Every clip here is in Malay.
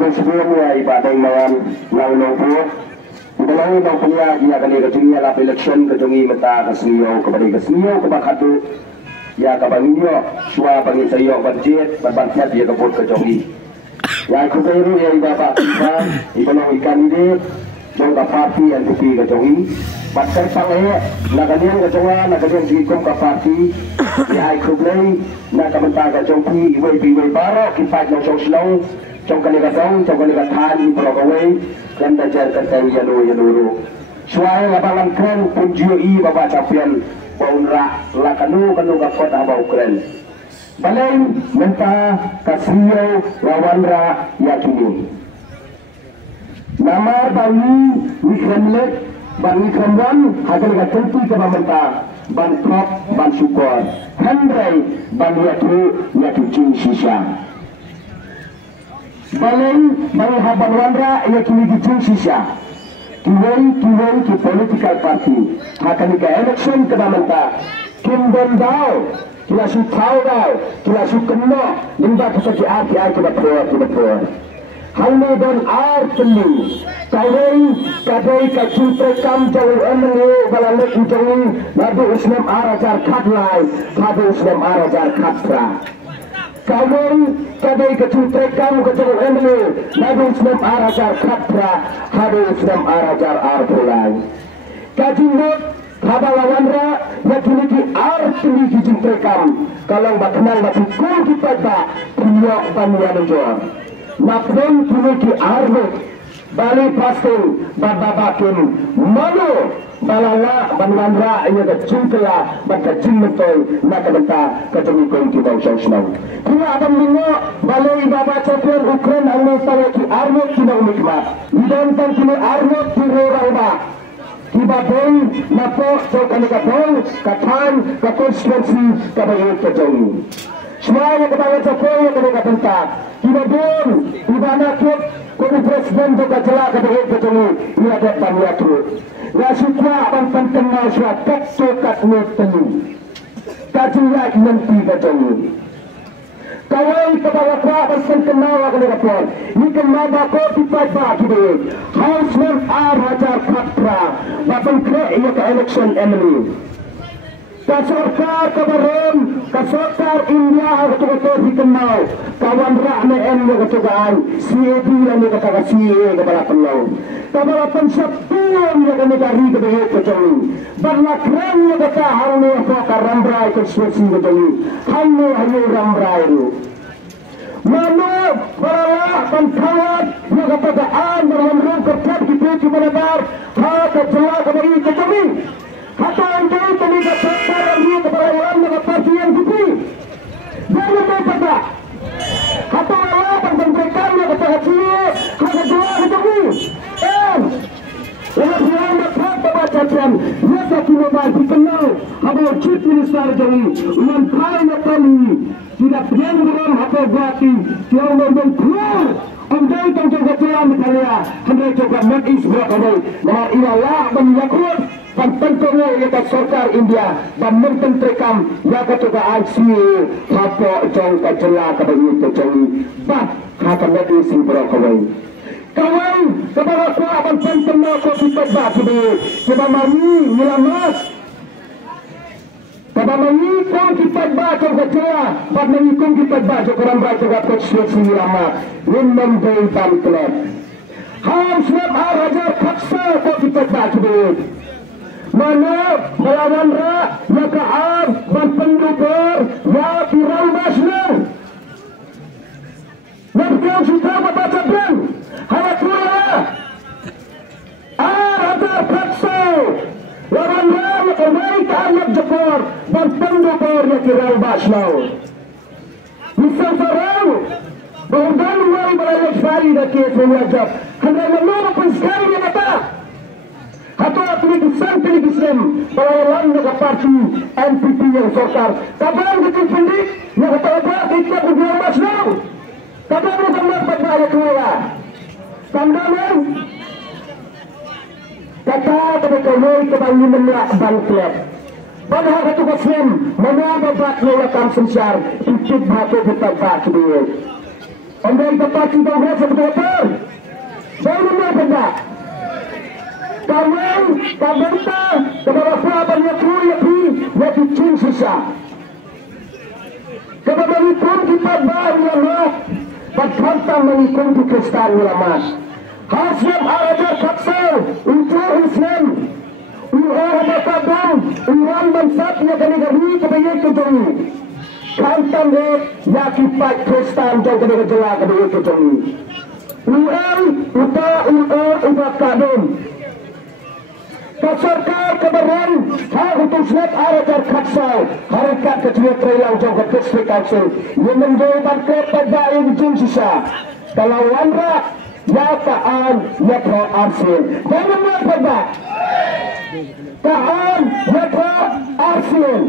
Bukan sebelumnya ibadah malam lalu Dalam undang punya ia kali ketungi lah election ketungi meta keseniau kepada keseniau kebakatu ya kabanginyo sua bagi sayo budget berbangsat dia kebut ketungi ya aku kairu ya ibadah kita ibadah ikan ini jangka parti yang tuki ketungi bakar sangai nakalian ketunga nakalian sikom ke parti ya aku play nak menta ketungi iwe baro kita nak slow trong kali kadang trong kali kadhan di Pulau dan dajar katang yanu suai lapangan keren punjui bapa champion baunra lakanu kanu kapot abau keren balai menta kasrio lawanra yakini nama bani Wikramlet ban Wikramwan hasil katentu ke menta ban top ban support handrai ban yatu cing sisa Balai haban wandra ia kini dijung sisa. Kiwai ki political party. Hakani ka election ke bamanta. Kim bendau, kila su tau dau, kila su kena. Limba kita ki arti ke dapur. Halme don ar telu. Kawai kadai ka cinta kam jauh emenge balalek ujangi. Nadu Islam arajar kadlai, nadu Islam arajar kadra. Kawai kadai kecutrekan kecil endle nadu Islam arajar kapra hadu Islam arajar arpulai kajinut habalawanra yakini artli kijintrekam kalau baknal batu kul kita ba punya banyan jor napden kini armut bali pastel bababakin malu balala banwanra ini kecintela maka jinnetoi nak benta kecemikon kita usau kira adam lingo balai baba champion Ukraine angin saya ki armut kina unikmat dan kini armut kiri rangba kiba boy napo jauh boy katan konstituensi kabayu kejawi semuanya kepada Jokowi kepada benta kiba boy kiba nakut kini presiden juga jelas kabayu kejawi ini ada paniatu Rasukwa abang pentenau suat kat tenu kajian nanti kajian kawai kepada abang pentenau akan lapor ini kemana kau tipai bagi dia houseman arajar kapra bapak kre ia ke election enemy kasarkar kebaron kasarkar India betul-betul dikenal kawan rakna yang ketugaan CAD yang dikatakan CA kepada pelau kepada pensepuluh yang negari kebehi kecuali berlakran yang kata halnya apa rambrai konstitusi kecuali halnya rambrai itu mana para kawan yang ketugaan berlambung kerap dipuji menebar hak kejelah kebehi kecuali kata untuk terlibat sekarang dia kepada orang yang parti yang putih jangan berpada kata Allah menjadikan yang kepada dia hanya dua kecuali Orang yang dapat baca dan ia satu mobile dikenal abang Chief Minister Jawi mentai nakali tidak pernah dalam apa berarti yang membentur andai tanggung jawab Italia andai coba Northeast buat andai bahwa ialah menyakut pententunya ialah serkar India dan mententukan yang ketua ICA apa jauh kejelah kebanyakan kecuali bah akan menjadi simbol kawai kawan kepada kawan pententunya kau kita bagi coba mami nyelamat kepada mami kau kita baca kejelah pada mami kau kita baca kurang baca konstitusi nyelamat minum berikan klub harus arajar paksa kau kita baca mana melawan rak makaab dan pendukung ya pirang masnau Nabiyan suka membaca ben Halakurah ada paksa lawan rak kawai anak Jepor dan pendukung ya pirang masnau misal farau bahkan mulai berlaku hari dah kes wajib hanya menolak pensekali yang kata atau pilih Islam pelayanan negara parti NPP yang sokar kapan kita pendik yang kata apa kita berdua masnau kapan kita dapat bayar kuala kandangan kata mereka mulai kembali menolak bangklet pada kata Muslim mana babat melakukan sensar ikut batu kita batu Andai tempat kita berasa betul-betul. Saya benar benar. Kawin, kabenta, kepada apa yang yaitu cing sisa. Kepada itu kita bahagia, berkata mengikuti Kristen ulama. Hasil araja katsal untuk Islam. Orang berkabung, orang bangsat yang kami gani kebayang kejongi. Kantan yakipat Kristen jauh kebayang jelas kebayang kejongi. Upa kadun. Kasarkar keberan hak untuk snap araja katsal. Harakat kecil terhilang jauh ke Kristen Council. Yang menjawab kepada yang sisa. Kalau wandra, ya taan, ya pro-arsin. Jangan berapa. Taan, ya pro-arsin.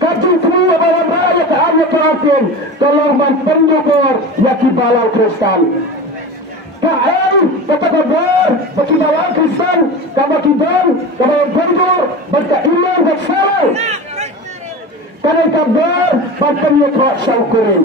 Kaji kuya balang raya taan, ya pro-arsin. Tolong penjukor, ya kibalang Kristen. Taan, kata kabar, bakibalang Kristen. Kabakidang, kabalang penjur, berkaiman, bersalah. Karena kabar, berkaiman, syangkurin.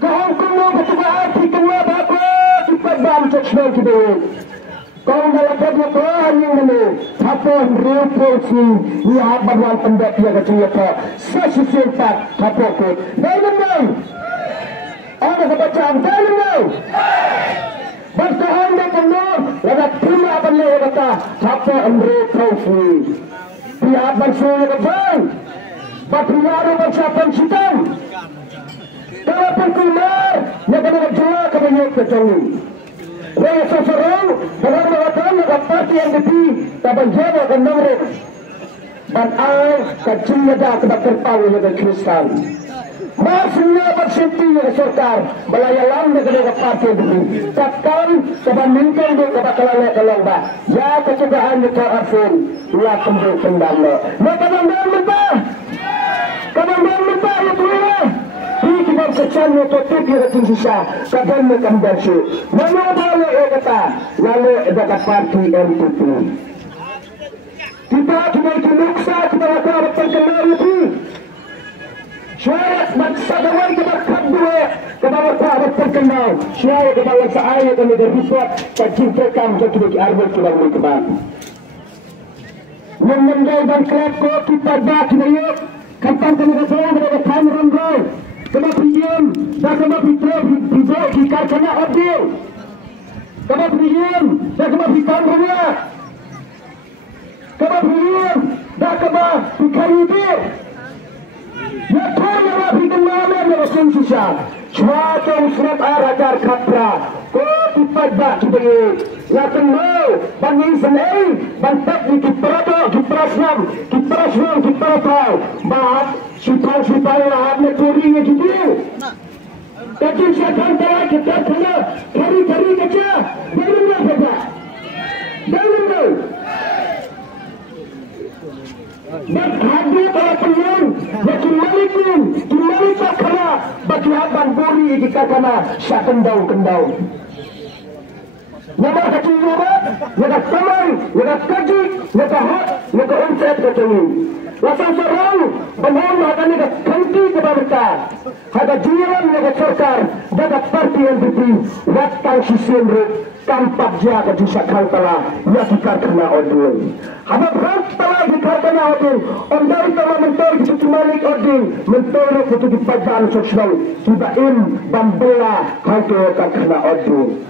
Kau kena bertugas di kena bapa kita bam ceknol kita. Kau dalam perjuangan yang ini, apa revolusi ia berwan pendat yang kecil apa sesuatu apa kot. Dalam ada kebacaan dalam. Bertahan dan penuh, ada prima benda kata apa revolusi. Ia bersuara keban, berpiara bercapan hitam. Kalau pengkumar, yang kena jual kebanyakan kecanggih. Raya seseorang, dengan mengatakan yang parti yang lebih, tak berjaya akan nomor. Dan air, kecilnya dah kepada terpalu yang Kristen. Masnya bersinti yang serkar, belayalan yang kena parti yang lebih. Takkan sebandingkan dia kepada kelangga-kelangga. Ya kecogaan yang terafin, ia kembali kendala. Mereka kembali mentah. Kembali mentah, ya tuan. Kita secara otomatik dia kecil sisa, kadang mereka bersu. Lalu boleh kata, lalu ada parti NPP. Kita cuma itu nuksa kita lakukan terkenal itu. Syariat maksa dengan kita kedua, kita lakukan terkenal. Syariat kita lakukan ayat yang berhubungan terciptakan jadi arbel kita berkembang. Mengenai dan kelab kita dah kita yuk, kapan kita sayang kita kamera roll. Kena pinjam dan kena pinjam di karcana adil. Kena pinjam dan kena pinjam rumah. Kena pinjam dan kena pinjam itu. Ya Tuhan yang pinjam nama yang sensisa. Cuaca usrat arajar kapra. Kau tiba-tiba kita ya kenal bangin senai bantak di kiprasnam tahu bahat supaya lahat na turing itu. Tapi siapa tahu kita kena kari kerja dalam apa? Dalam dan hadir kalau penyun, kembali tak kena bagi abang buri jika kena kendau. Nama kecil juga, nama teman, nama kaji, nama hak, nama omset kecil. Lasan serang, benar ada nama kanti kepada ada jiran nama serkar, ada parti NPP, waktu sisian tampak jaga di sakantala, ya dikarkana odin. Ada berantala dikarkana odin, ondari tama mentor itu cumalik odin, mentor itu dipajan sosial, tibain bambela hantu karkana odin.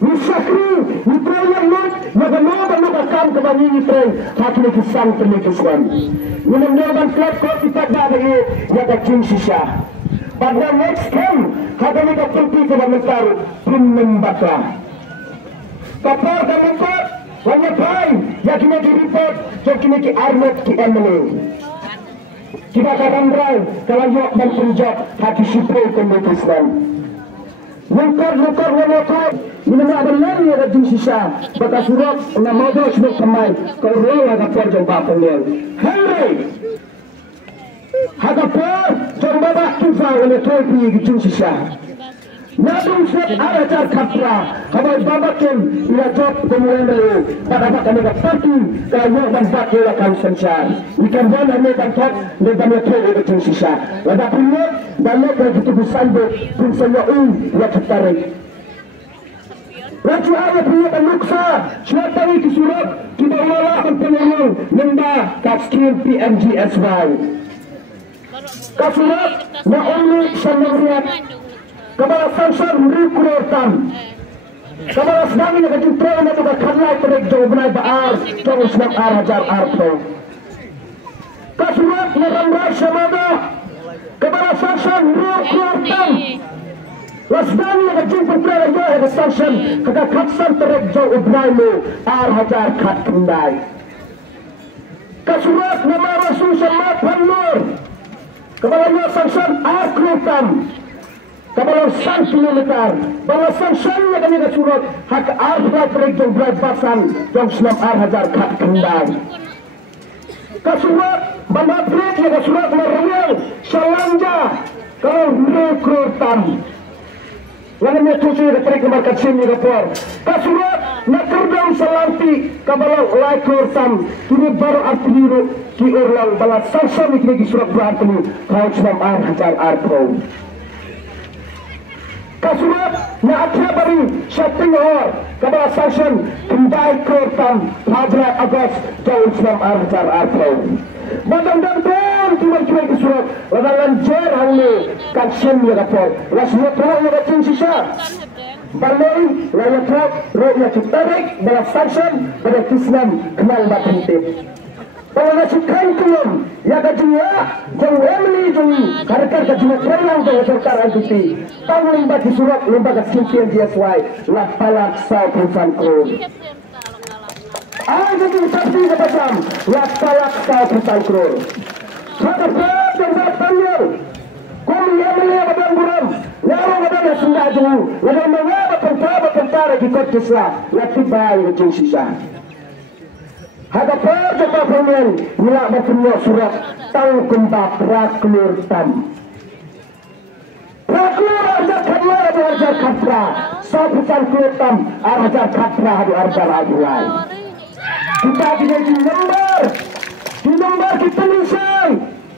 Misakri, mitral yang mat, naga kam kebani mitral, hati lagi sang terlekiswan. Menentukan klub kau kita dah lagi, ya kacing sisa. Pada next time, hati lagi terti kepada mentar, pun membaca. Kapal dan mentar, banyak lain, ya kini di report, so kini di armet di MLA. Kita kadang berai, kalau yok dan penjab, hati sipil terlekiswan. Lukar ini ada lagi ada jenis sisa. Batas surat nama dia sudah kemai. Kalau dia ada perjumpa pengen. Henry, ada per coba bak tufa oleh topi jenis sisa. Nadung set arajar kapra, kalau babakin ia job kemudian dulu. Pada bakan mereka parti, kalau dan bak ia akan sencar. Ikan dan mereka top, mereka mereka itu sisa. Ada punya, dan mereka itu bersambut, pun saya ia tertarik. Raja ayat punya penuksa, siapa ini surat kita malah berpenyeleng nenda kaskin PMGSY. Kasurat na only sanawriat kabala sansan rikurotan kabala sedang yang kejutro na juga kanlai terek jauh benai baar terus nak arajar arto. Kasurat na ramrai samada kabala sansan rikurotan Lasdang yang kejutro na juga sansan kakak katsan terek jauh benai mu arajar kat kendai. Kasurat na marasu sama panur Kepala sansan akrutam, kepala san kilometer, kepala sansan yang kami surat hak arba terjun berat basan yang senam hajar kat kendai. Kasurat bamba berat yang kasurat merengel salanja kalau rekrutam. Lalu metusi terjun berat kacim yang kapor. Kasurat nak kerdam salanti kepala rekrutam ini baru artiru. Ki urlang balas sansan ini surat berantemu kau senam hajar arpo. Kasurat na akhir bari setting or kepala sansan kendai kertam 15 Agustus tahun senam hajar arpo. Badang dan pun cuma surat ladangan jer hangni kansim ya kapor. Lasnya terang ya kacin sisa. Balai layak rok rohnya citarik balas sansan pada kisnam kenal batentip. Kalau nasukan kelum, ya kajinya, jauh emily jauh, karena kajinya terang jauh serta antuti. Tahu lembaga surat lembaga simpian GSY, lah palak sah perusahaan kelum. Jadi saksi kepasam, lah palak sah perusahaan kelum. Sahabat dan sahabat panjang, kami emily abang buram, nyawa abang sunda jauh, lalu mengapa tentara di kota Islam, lah tiba yang jauh sisa. Hadapan jumpa pemian nilak bertemu surat tahu kembang praklur tam. Praklur arjar kadla adu arjar kapra. Sabutan klur tam arjar kapra adu arjar aduai. Kita di nomor kita nisai,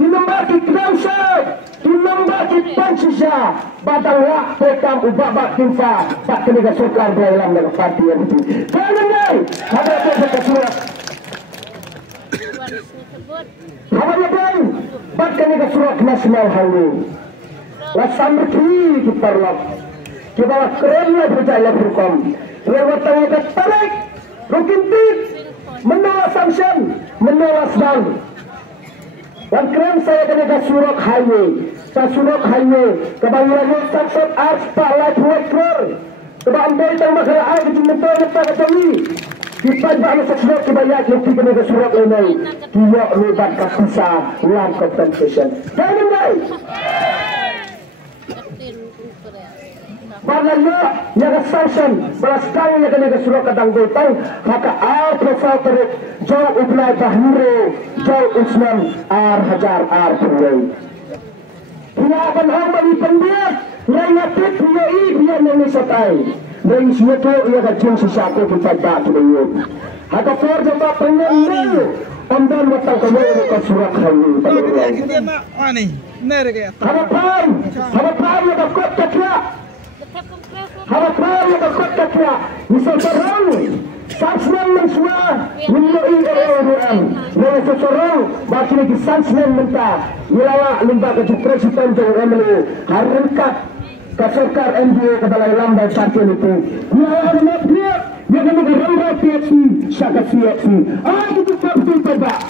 di nomor kita nisai, di nomor kita pansisa. Batang waktu tam ubah timpa, tak kena sokar dalam dengan parti yang itu. Jangan naik, hadapan jumpa surat. Hanya bayi, bahkan ini surat nasional hari. Lasamrki kita lap, kita kerennya berjaya berkom. Lewat tangga tarik, rukintit, menolak sanction, menolak sedang. Dan keren saya kena surat highway, surat highway. Kebanyakan sanction arpa light worker. Kebanyakan tangga kerajaan itu menolak kami. Kita jangan sesuatu kebanyakan yang tidak ada surat ini. Dia lebat kapisa dalam compensation. Jangan naik. Balanya yang sanction balas kali yang kena surat kadang gotong. Maka profil terik jauh ublai bahmure jauh usman hajar perway. Dia akan orang pendiat yang nyatik dia Indonesia tay. Dari sini tu ia kacung sesuatu kita tak tahu. Ada kerja apa pengen Ondan matang kamu ke surat kami. Harapan yang takut kakya. Harapan yang takut kakya. Misal terang, saksnan mensua, menyoi orang. Yang seseorang, bagi lagi saksnan mentah. Ialah lembaga presiden yang ramai harengkat. Kasarkar MBA ke balai lambai parti itu. Dia nak dia kena berambah PFC, syakat PFC. Itu parti terbaik.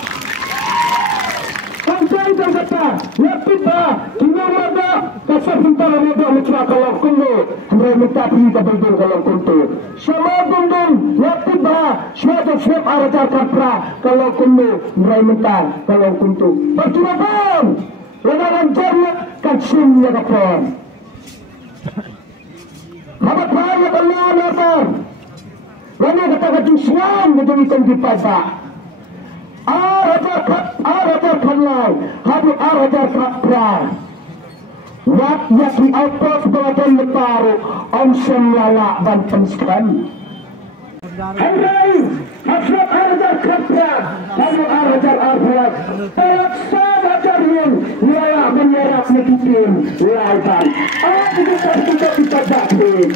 Sampai dan kata, kita mada kasar tentara muda muncul kalau kuno, mereka minta pergi ke berdun kalau kuno. Sama berdun, kita suatu swap arajar kapra kalau kuno, mereka minta kalau kuno. Bertuapan, ledakan jernak kacimnya kapal. Habat banyak Allah nazar. Lama kata kedusuan menjadikan di pasar. Arajar kanlai, hadu arajar kapra. Wat yaki autos bawakan letaru om semlala banten sekali. Hai, hasrat arajar kerja, kamu arajar akhirat. Pelaksa bacarin, nyawa menyerap nekitin, lautan. Aku kita dapat.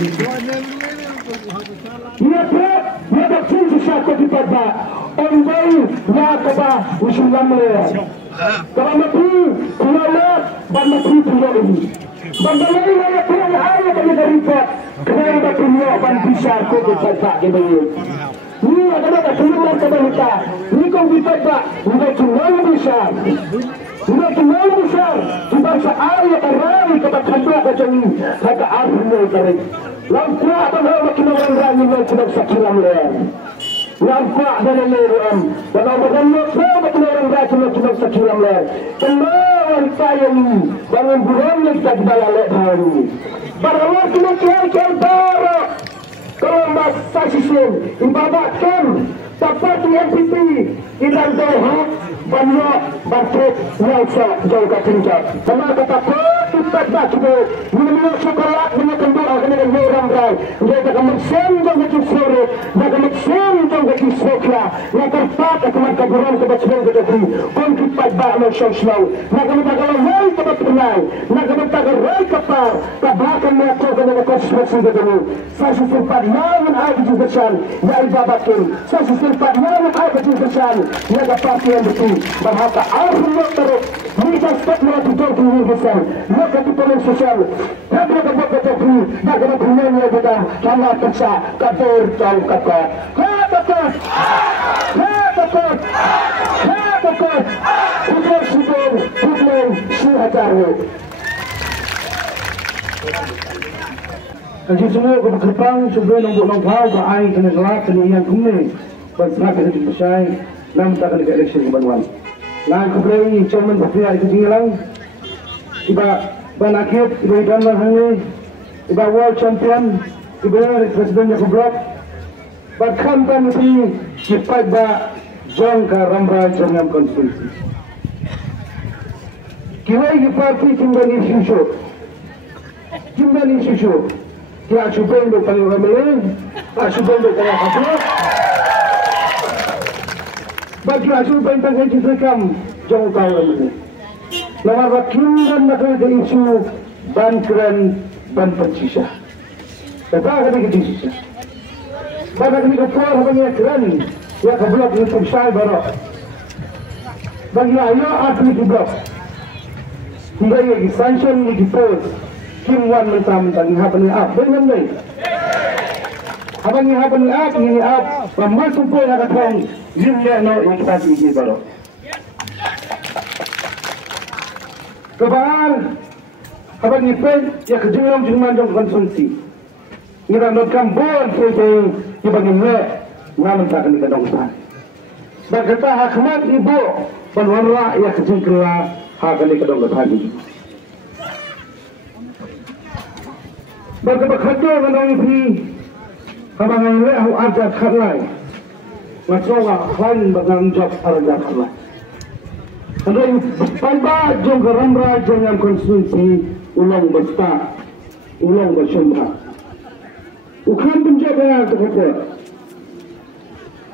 Ia berat, ia berfungsi sesuatu di pada orang baru, ia kata usul lama. Kalau mati, kualat, dan mati punya ini. Benda lain ayat punya ayat yang daripada kerana punya ban bisa kau berjaya di bawah. Ini adalah kehidupan kita. Ini kau berjaya, ini kehidupan besar. Ini kehidupan besar. Kita seayat terang kita kerja macam ini. Kata artinya terang. Lampau apa nama kita orang ramai yang kita sakiram leh. Lampau dan leluhur. Dan orang lampau kita orang ramai yang kita sakiram leh. Kenal saya ini. Bangun bulan yang kita bala leh hari. Barawat kita kian baru. Kalau masa sisin ibadatkan dapat MPP ilang doha banyak batet nyasa jauh ketingkat. Sama kata kita dah kita minum coklat minum kendor akan dengan orang rai. Kita akan mesin jauh ke sore, kita mesin jauh ke sokla. Kita terpat akan kaburan kita sebelum kita beri. Kon kita bah macam slow. Kita kalau rai kita tenang. Kita rai kapar. Kabakan macam kita konstruksi kita ni. Saya sempat namun ada jugasan yang ibadatkan. Saya sempat namun ada jugasan yang dapat yang betul. Bahasa Allah terus. Kita step melakukan jugasan. Maka kita sosial. Kita dapat betul. Bagaimana dunia kita sama kerja kabur jauh kata. Kita sudah sihajar. Kasi semua keberkepang sebelum nombor nombor berai kena gelap kena yang kumne berserah kena dipercayai nam tak kena election kebanuan. Lain keberai chairman berpihak itu tinggalan. Iba banakit iba ikan mahani iba world champion iba presiden yang keblok. Bahkan kan si cepat ba jangka ramrai jangan konstitusi. Kira parti timbang isu. Dia cuba untuk kali ramai, cuba untuk kali apa? Bagi cuba untuk kali sekam jauh kau ramai. Nama rakyat nak kali isu ban pensisa. Betul kali pensisa. Bagi kali kepuar bagi keren, ya keblok ini pensai baru. Bagi ayah aku keblok. Hingga yang sanction di post. Kim wan mentah-mentah ni hapan ni up, benar ni. Hapan ni up, masuk pun ada kong, jumlah no yang kita tinggi baru. Kebal, hapan ni pun ya kejualan cuma jom konsumsi. Ngira not kambon sesuatu yang bagi ni, namun tak kena kedongsan. Berkata hakmat ibu, penwarna ya kejualan hak kena kedongsan. Bagi bekerja dengan ini, kabangan lehu ajar kerlai, masalah kan bagang job ajar kerlai. Kalau pada jom keramra jangan konstitusi ulang besar, ulang bersumber. Ukan penjaga terkeput.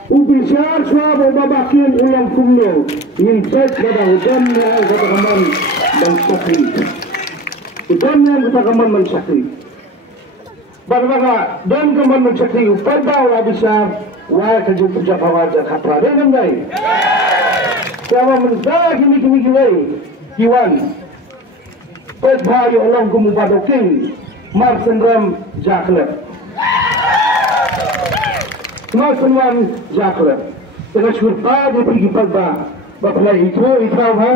Ubisar suara babakin ulang kumno, inset pada hujan yang kata kaman mensakri. Hujan yang kata kaman mensakri. Bagaimana dan kemudian mencari pada orang besar wah kerja wajah kapra dengan baik. Siapa mendah kini kiwan. Pada Allah kumubadokin marsendram jakler. Marsendram jakler. Dengan syurga dia pergi pada bapak itu ha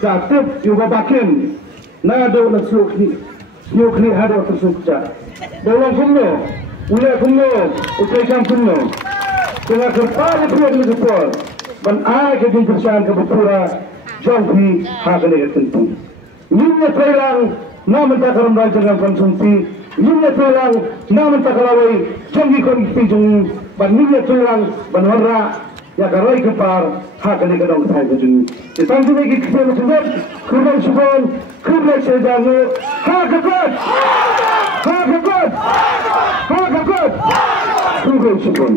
katib yubabakin. Nado nasluk ni ada tersuksa. Dalam kumno, ulah kumno, ucapkan kumno. Tengah kerana dia di depan, banai kejumpaan kebupura, jangki hagale tentu. Ini terang, namun tak kerana jangan konsumsi. Ini terang, namun tak kalawai, jangki konsumsi jung. Ini terang, banwara, yagaroi kepar hakani kadang thai bujuni isang jini ki kse mutundot khurbai shubon khurbai sejamu hakakot khurbai shubon